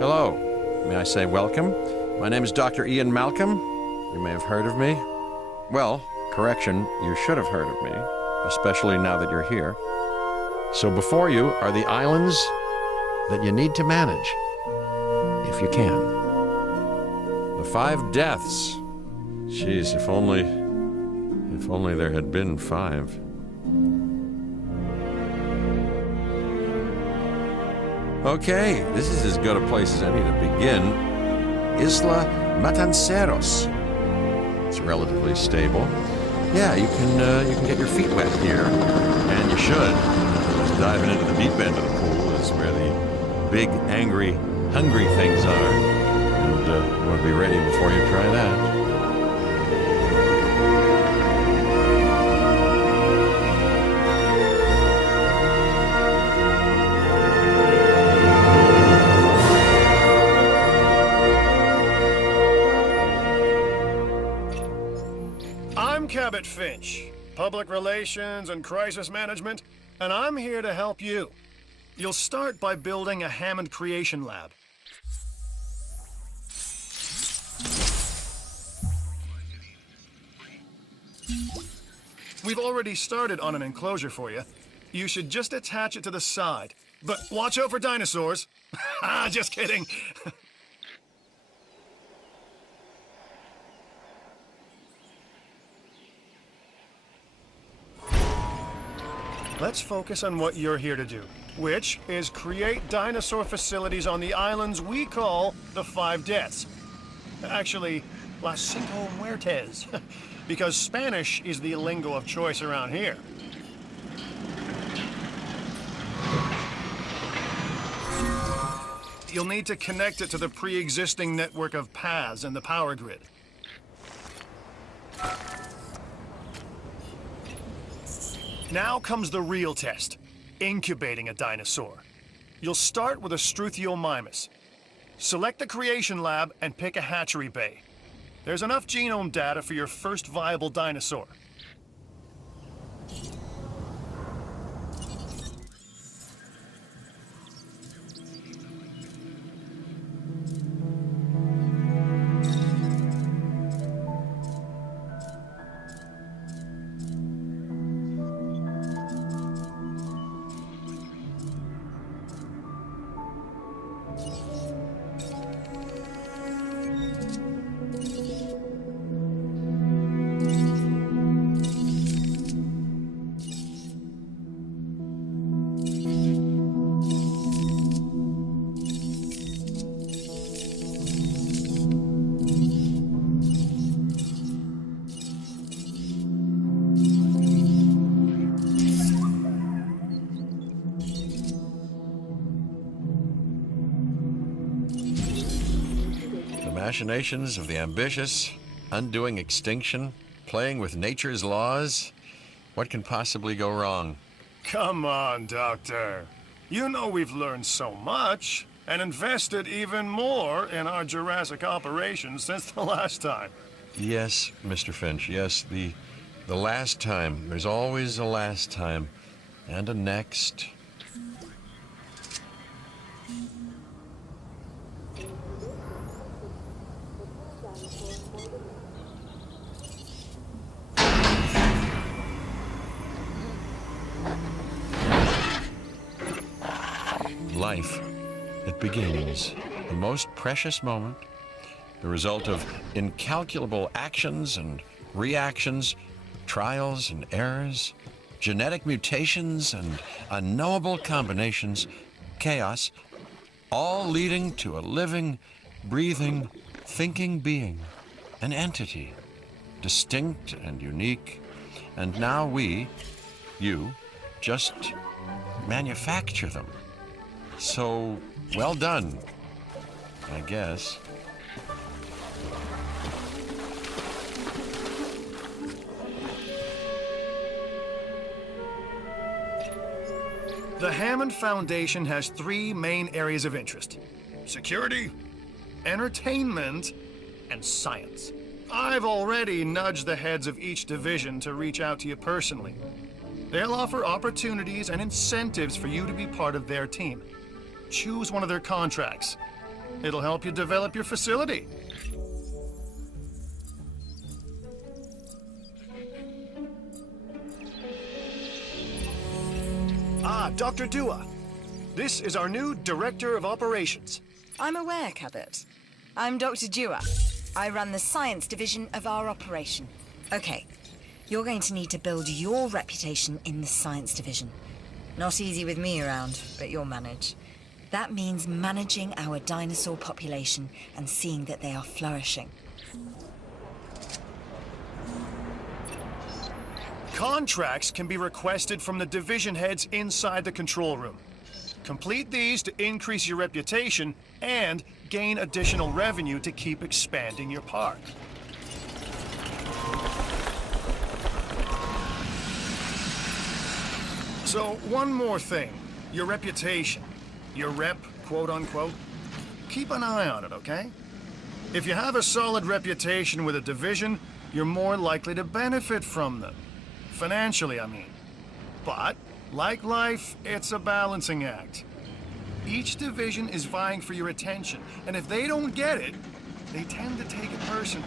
Hello. May I say welcome? My name is Dr. Ian Malcolm. You may have heard of me. Well, correction, you should have heard of me, especially now that you're here. So before you are the islands that you need to manage, if you can. The 5 deaths. Jeez, if only there had been 5. Okay, this is as good a place as any to begin. Isla Matanceros. It's relatively stable. Yeah, you can get your feet wet here, and you should. Just diving into the deep end of the pool is where the big, angry, hungry things are, and you want to be ready before you try that. Cabot Finch, Public Relations and Crisis Management, and I'm here to help you. You'll start by building a Hammond Creation Lab. We've already started on an enclosure for you. You should just attach it to the side. But watch out for dinosaurs. Just kidding. Let's focus on what you're here to do, which is create dinosaur facilities on the islands we call the 5 Deaths. Actually, Las Cinco Muertes, because Spanish is the lingo of choice around here. You'll need to connect it to the pre-existing network of paths and the power grid. Now comes the real test, incubating a dinosaur. You'll start with a Struthiomimus. Select the creation lab and pick a hatchery bay. There's enough genome data for your first viable dinosaur. Machinations of the ambitious, undoing extinction, playing with nature's laws. What can possibly go wrong? Come on, Doctor. You know we've learned so much and invested even more in our Jurassic operations since the last time. Yes, Mr. Finch, yes, the last time. There's always a last time and a next. Life, it begins, the most precious moment, the result of incalculable actions and reactions, trials and errors, genetic mutations and unknowable combinations, chaos, all leading to a living, breathing, thinking being, an entity, distinct and unique, and now we, you, just manufacture them. So, well done, I guess. The Hammond Foundation has 3 main areas of interest: security, entertainment, and science. I've already nudged the heads of each division to reach out to you personally. They'll offer opportunities and incentives for you to be part of their team. Choose one of their contracts. It'll help you develop your facility. Ah, Dr. Dua. This is our new Director of Operations. I'm aware, Cabot. I'm Dr. Dua. I run the science division of our operation. Okay, you're going to need to build your reputation in the science division. Not easy with me around, but you'll manage. That means managing our dinosaur population and seeing that they are flourishing. Contracts can be requested from the division heads inside the control room. Complete these to increase your reputation and gain additional revenue to keep expanding your park. So, one more thing. Your reputation. Your rep, quote unquote. Keep an eye on it, okay? If you have a solid reputation with a division, you're more likely to benefit from them. Financially, I mean. But, like life, it's a balancing act. Each division is vying for your attention, and if they don't get it, they tend to take it personally.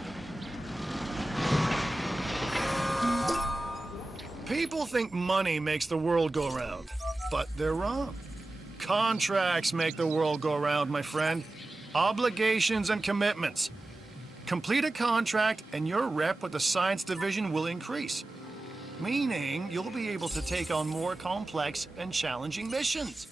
People think money makes the world go round, but they're wrong. Contracts make the world go round, my friend. Obligations and commitments. Complete a contract and your rep with the science division will increase. Meaning you'll be able to take on more complex and challenging missions.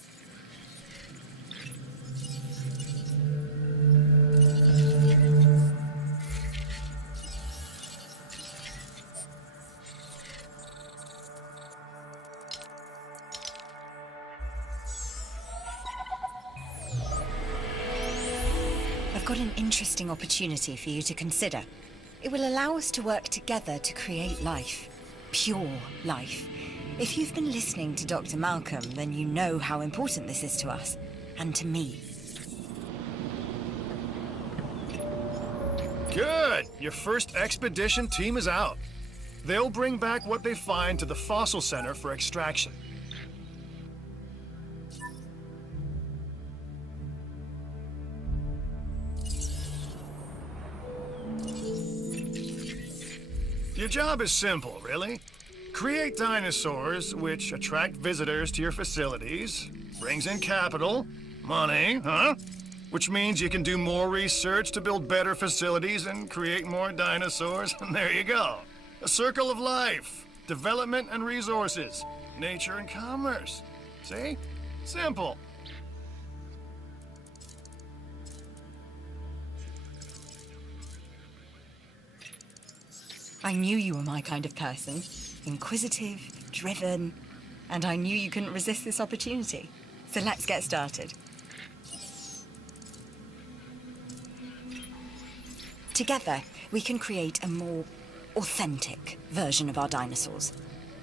I've got an interesting opportunity for you to consider. It will allow us to work together to create life. Pure life. If you've been listening to Dr. Malcolm, then you know how important this is to us, and to me. Good! Your first expedition team is out. They'll bring back what they find to the fossil center for extraction. Your job is simple, really. Create dinosaurs which attract visitors to your facilities, brings in capital, money, which means you can do more research to build better facilities and create more dinosaurs, and there you go. A circle of life, development and resources, nature and commerce. See? Simple. I knew you were my kind of person. Inquisitive, driven, and I knew you couldn't resist this opportunity. So let's get started. Together, we can create a more authentic version of our dinosaurs.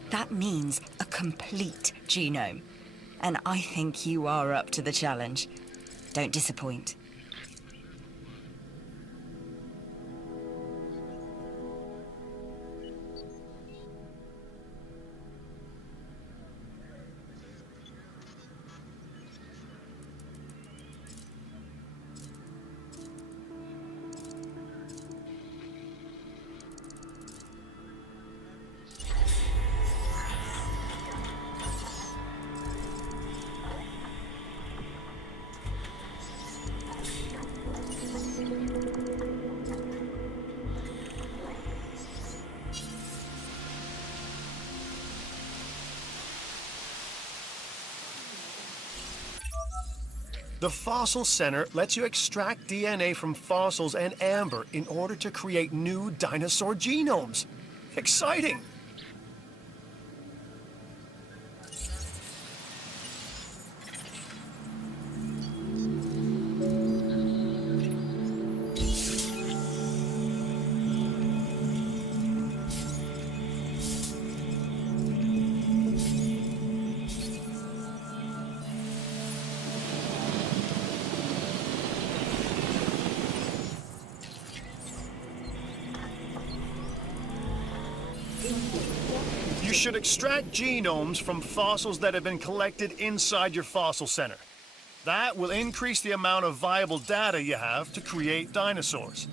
That means a complete genome. And I think you are up to the challenge. Don't disappoint. The Fossil Center lets you extract DNA from fossils and amber in order to create new dinosaur genomes. Exciting! You should extract genomes from fossils that have been collected inside your fossil center. That will increase the amount of viable data you have to create dinosaurs.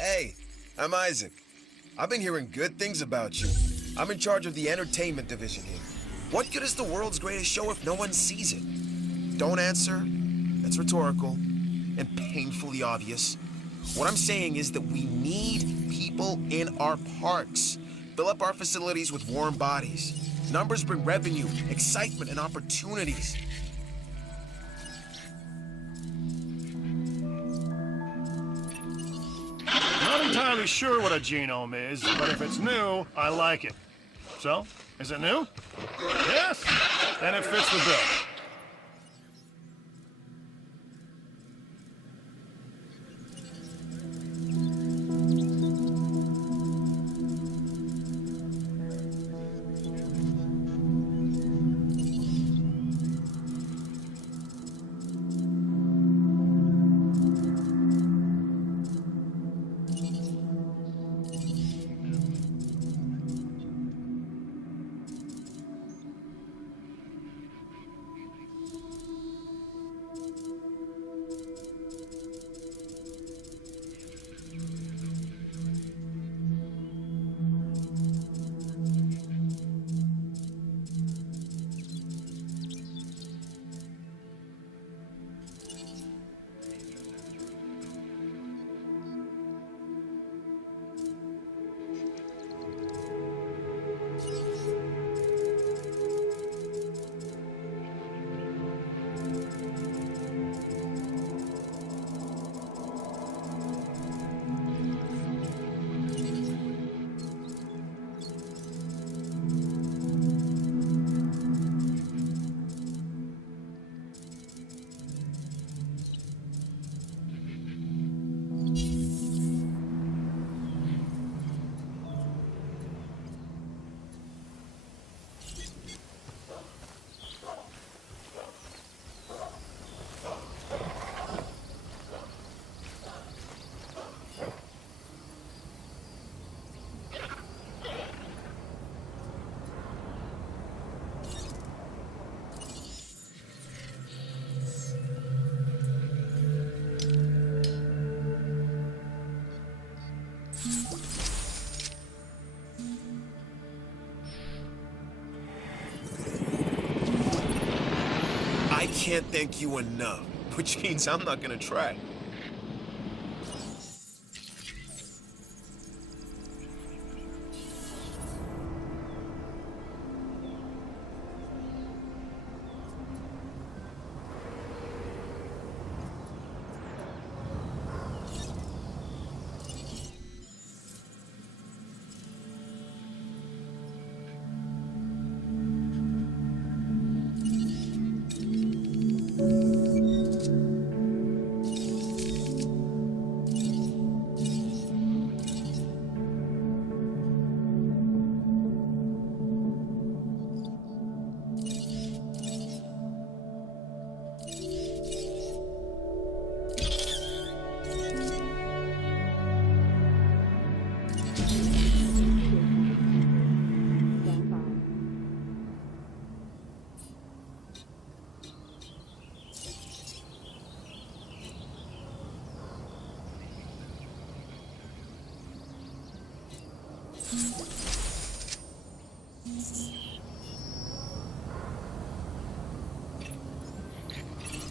Hey, I'm Isaac. I've been hearing good things about you. I'm in charge of the entertainment division here. What good is the world's greatest show if no one sees it? Don't answer. That's rhetorical and painfully obvious. What I'm saying is that we need people in our parks. Fill up our facilities with warm bodies. Numbers bring revenue, excitement, and opportunities. Not entirely sure what a genome is, but if it's new, I like it. So, is it new? Yes? Then it fits the bill. can't thank you enough, which means I'm not gonna try.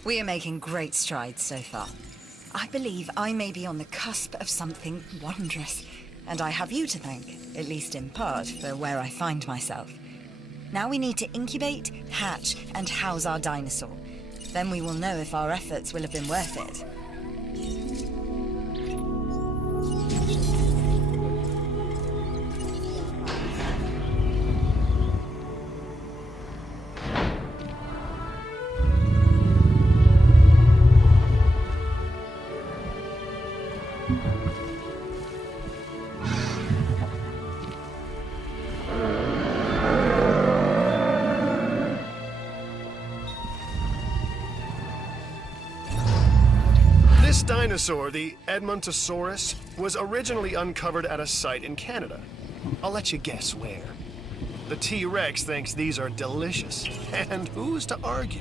We are making great strides so far. I believe I may be on the cusp of something wondrous, and I have you to thank, at least in part, for where I find myself. Now we need to incubate, hatch, and house our dinosaur. Then we will know if our efforts will have been worth it. This dinosaur, the Edmontosaurus, was originally uncovered at a site in Canada. I'll let you guess where. The T-Rex thinks these are delicious, and who's to argue?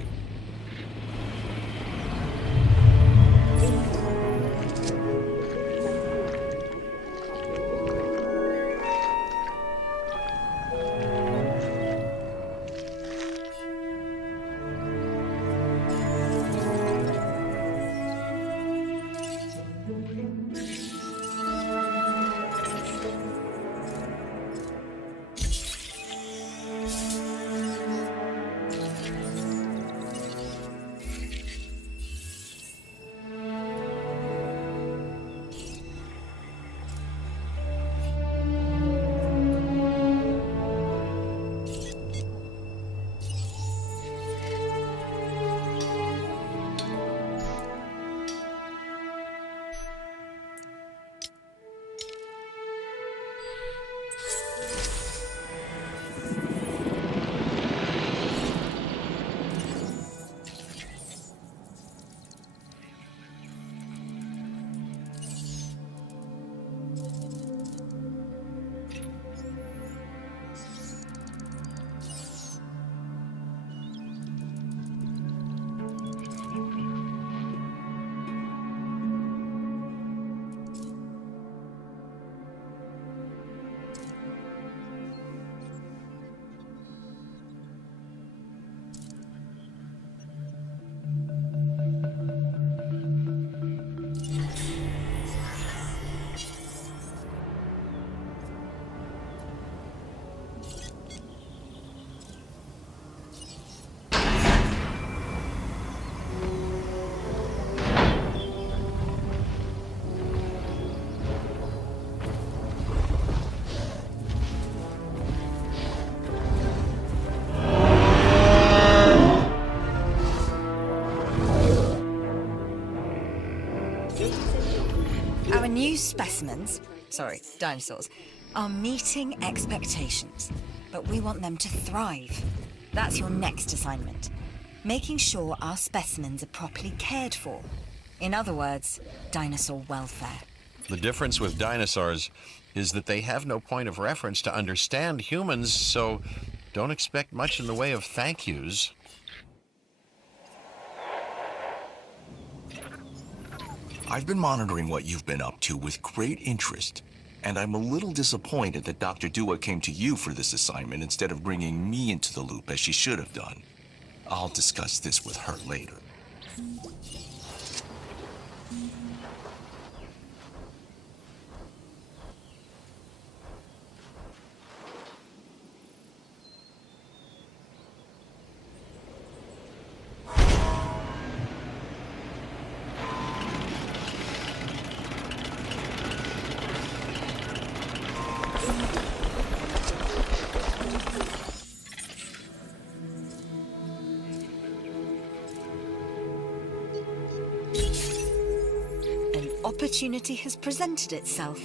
Our new specimens, dinosaurs, are meeting expectations, but we want them to thrive. That's your next assignment. Making sure our specimens are properly cared for. In other words, dinosaur welfare. The difference with dinosaurs is that they have no point of reference to understand humans, so don't expect much in the way of thank yous. I've been monitoring what you've been up to with great interest, and I'm a little disappointed that Dr. Dua came to you for this assignment instead of bringing me into the loop as she should have done. I'll discuss this with her later. An opportunity has presented itself.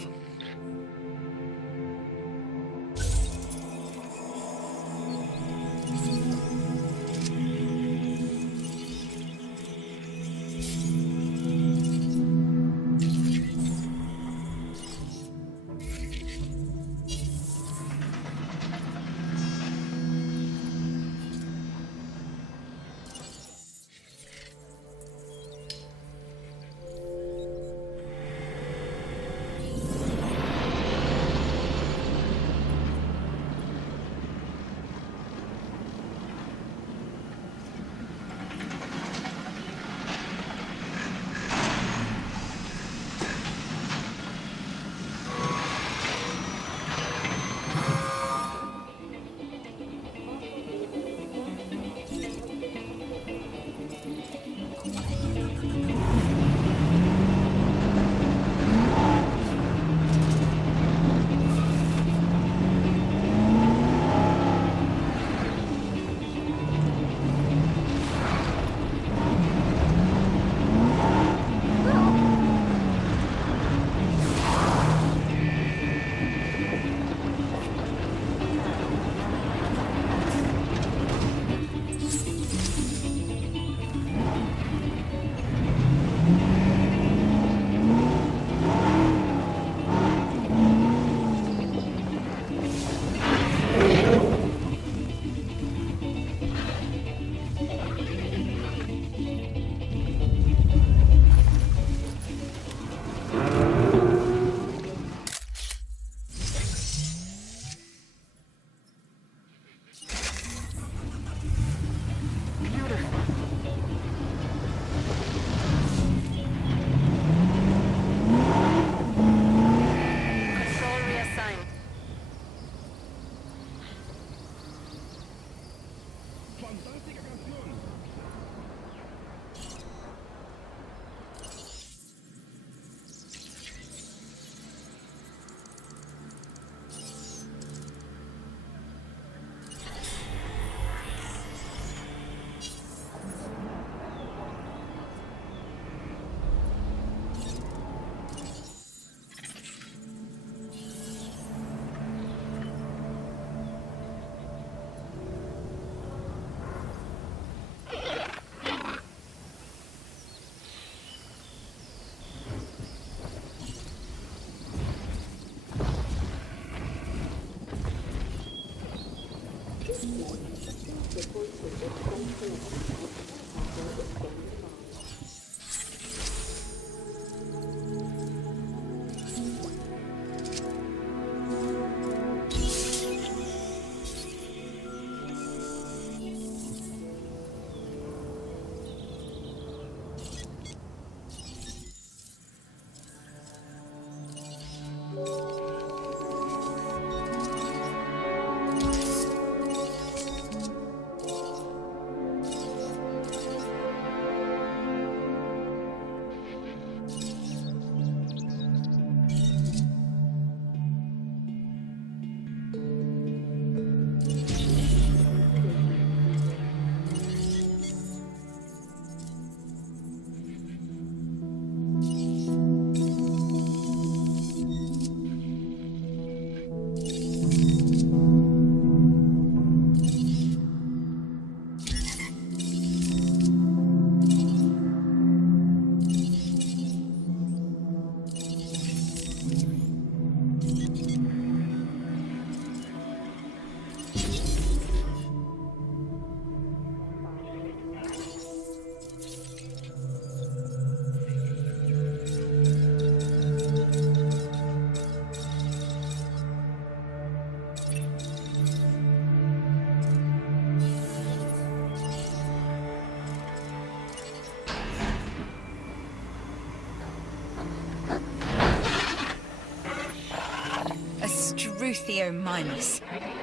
Protheomymus.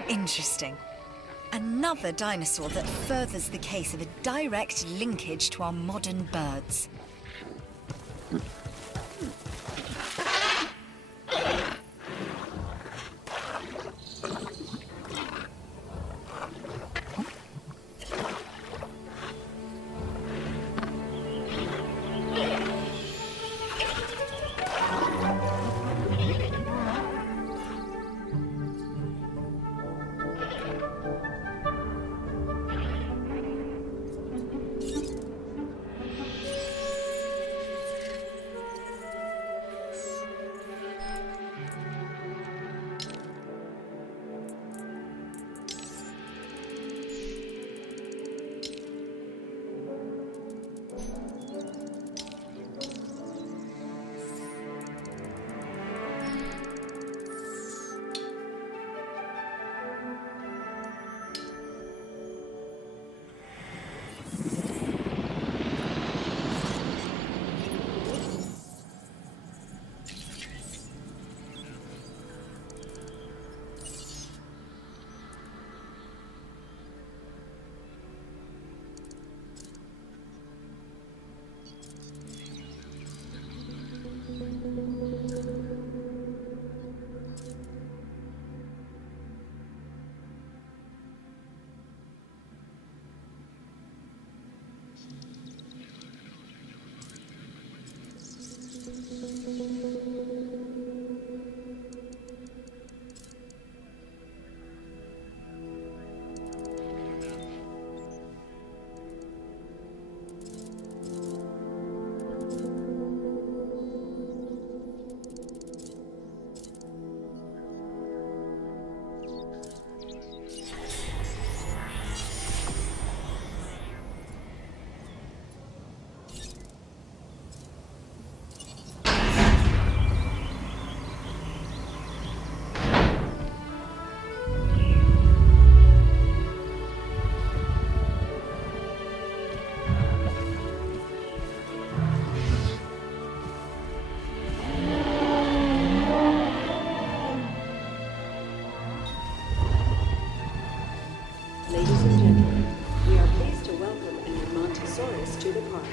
Interesting. Another dinosaur that furthers the case of a direct linkage to our modern birds. Ladies and gentlemen, we are pleased to welcome an Edmontosaurus to the park.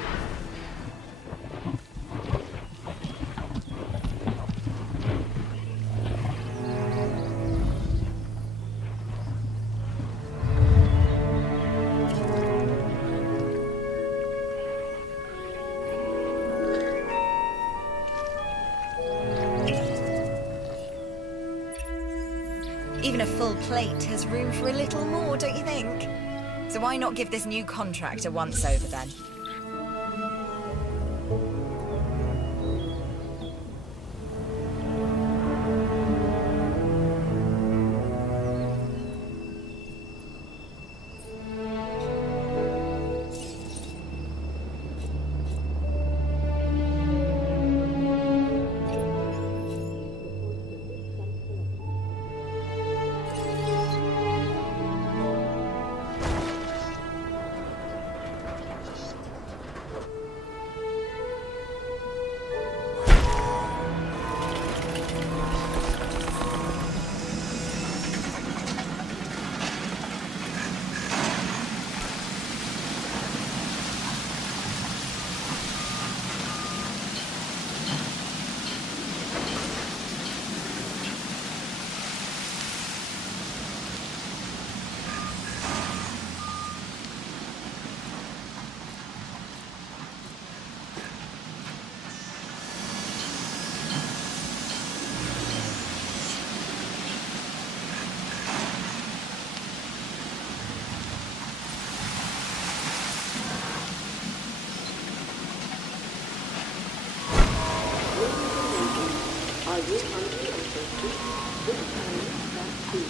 Even a full plate has room for a little more, don't you think? So why not give this new contract a once-over then? Are you hungry and thirsty? This time, that's food.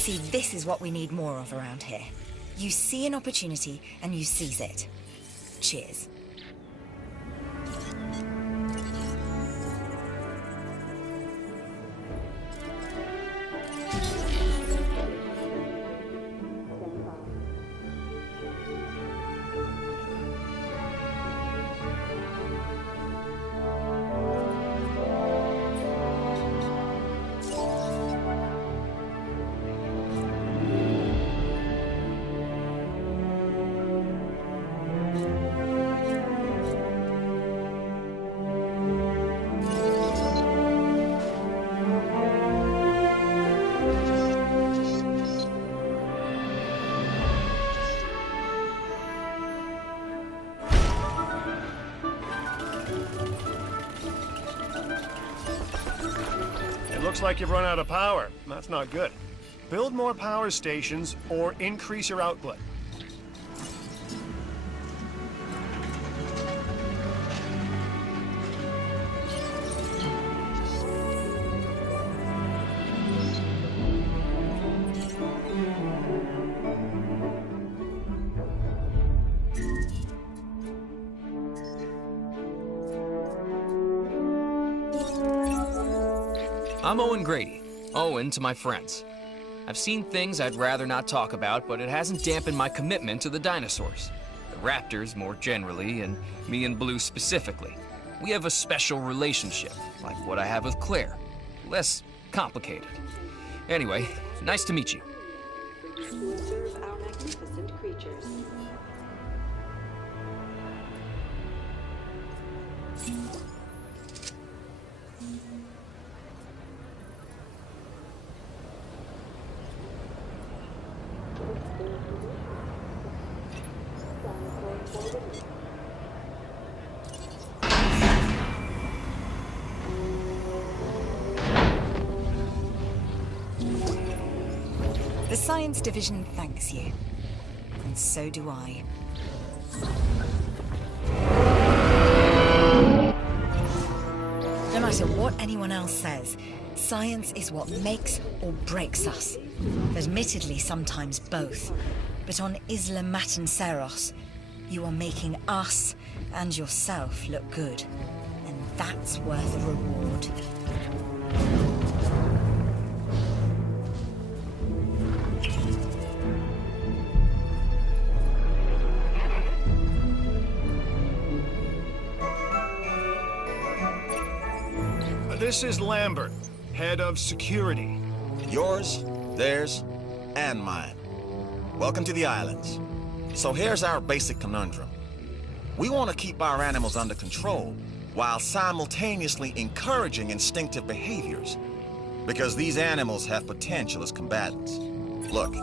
See, this is what we need more of around here. You see an opportunity and you seize it. Cheers. It looks like you've run out of power. That's not good. Build more power stations or increase your output. I'm Owen Grady. Owen to my friends. I've seen things I'd rather not talk about, but it hasn't dampened my commitment to the dinosaurs. The raptors more generally, and me and Blue specifically. We have a special relationship, like what I have with Claire. Less complicated. Anyway, nice to meet you. To observe our magnificent creatures. The Science Division thanks you. And so do I. No matter what anyone else says, science is what makes or breaks us. Admittedly, sometimes both. But on Isla Matanceros, you are making us and yourself look good. And that's worth a reward. This is Lambert, head of security. Yours, theirs, and mine. Welcome to the islands. So here's our basic conundrum. We want to keep our animals under control while simultaneously encouraging instinctive behaviors, because these animals have potential as combatants. Look,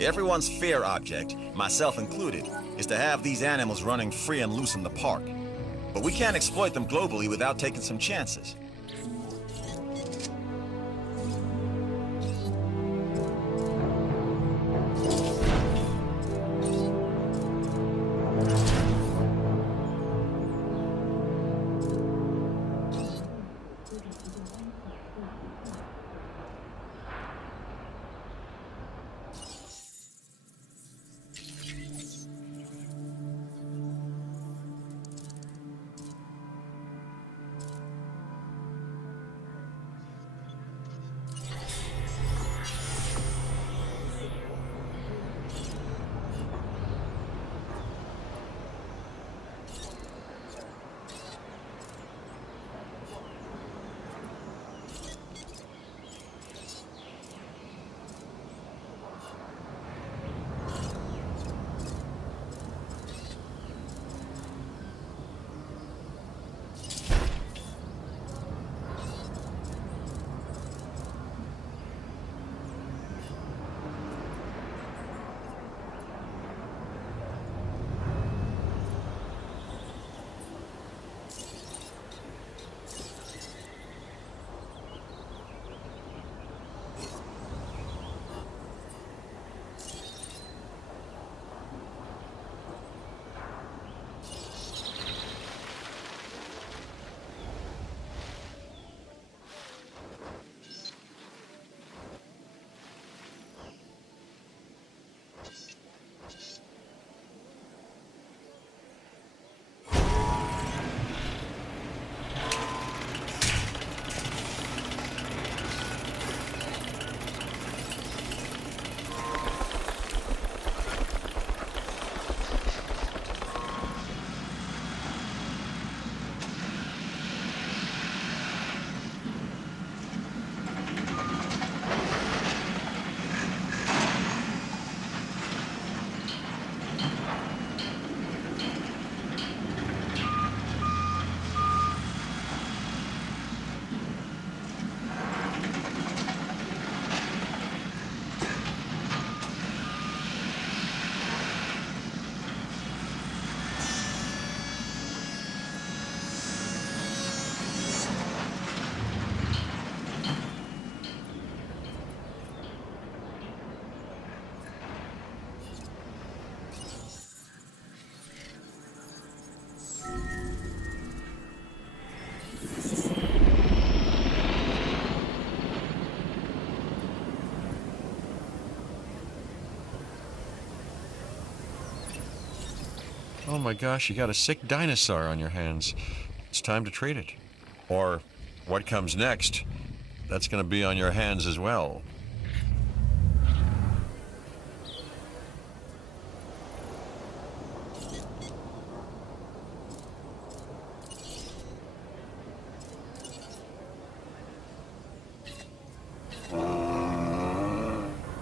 everyone's fear object, myself included, is to have these animals running free and loose in the park. But we can't exploit them globally without taking some chances. Oh my gosh, you got a sick dinosaur on your hands. It's time to treat it. Or what comes next, that's going to be on your hands as well.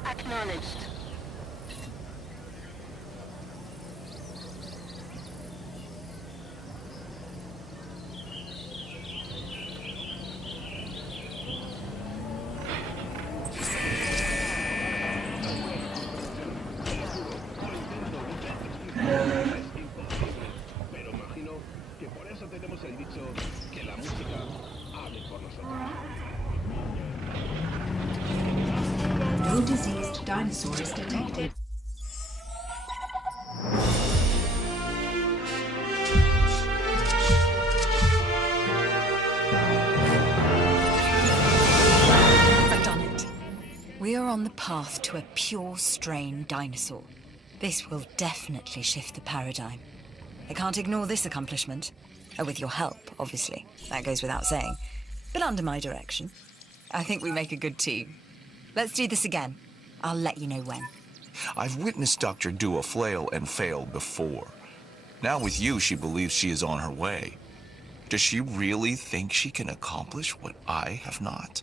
Acknowledged. No diseased dinosaurs detected. I've done it. We are on the path to a pure strain dinosaur. This will definitely shift the paradigm. I can't ignore this accomplishment. With your help, obviously. That goes without saying. But under my direction. I think we make a good team. Let's do this again. I'll let you know when. I've witnessed Dr. Dua flail and fail before. Now with you, she believes she is on her way. Does she really think she can accomplish what I have not?